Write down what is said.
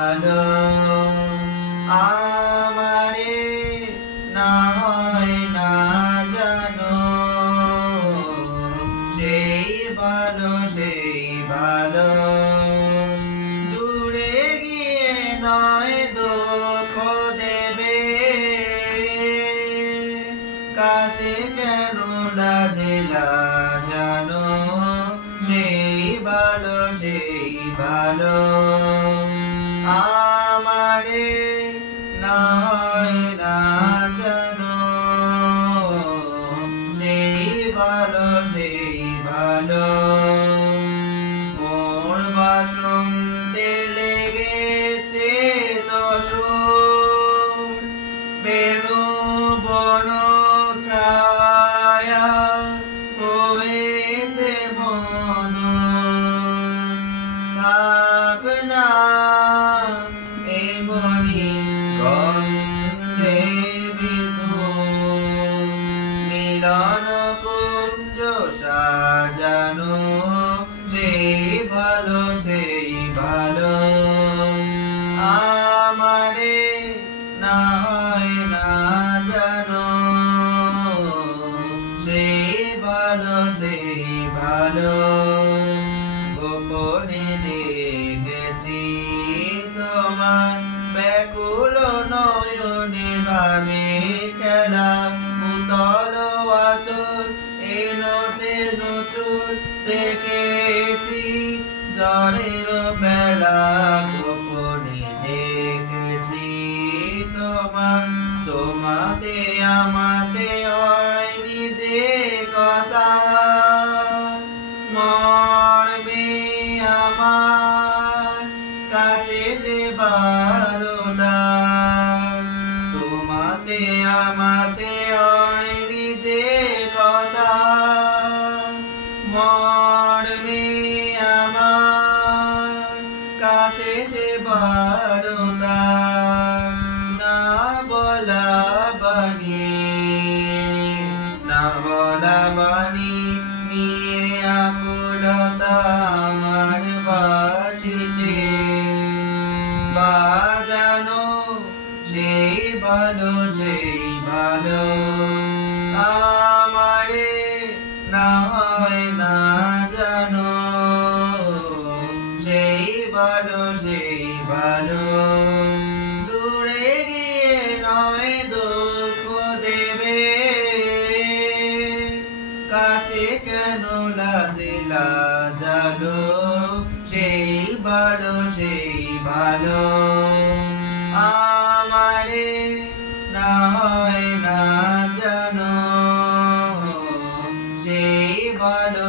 ভালো আমারে না হয় না জানো, সেই ভালো দূরে গিয়ে নয় দুঃখ দেবে, কাছে কেন লাজলা জানো, সেই ভালো আমারে না হয় না জানো, সেই ভালো মোর বাসন্তে লেগেছে দোষর, বেণু বন ছায়া হয়েছে মন, থাক না এমনি গন্ধে বিধুর, মিলন কুঞ্জ সাজানো, সেই ভালো আমারে না হয় না জানো, সেই ভালো গোপনে দেখেছি তোমার ব্যাকুল নয়নে ভাবে খেলা, উতল আচল এনতে নচুর দেখেছি ঝড়ের বেলা, গোপনে দেখেছি তোমাতে আমাতে হয়নি যে কথা, মরবে আমার কাছে যে বারোটা, তোমাতে আমাতে হয়নি যে কথা, মরবে আমার কাছে যে বারোটা, না বলা বাণী নিয়ে আকুলতা আমার বাসিতে, বাজানো সেই ভালো আমারে না হয় না জানো, সেই ভালো দূরে গিয়ে নয় দুঃখ দেবে, কাছে কেন লাজলা জালো, সেই ভালো আমারে না হয় না জানো, সেই ভালো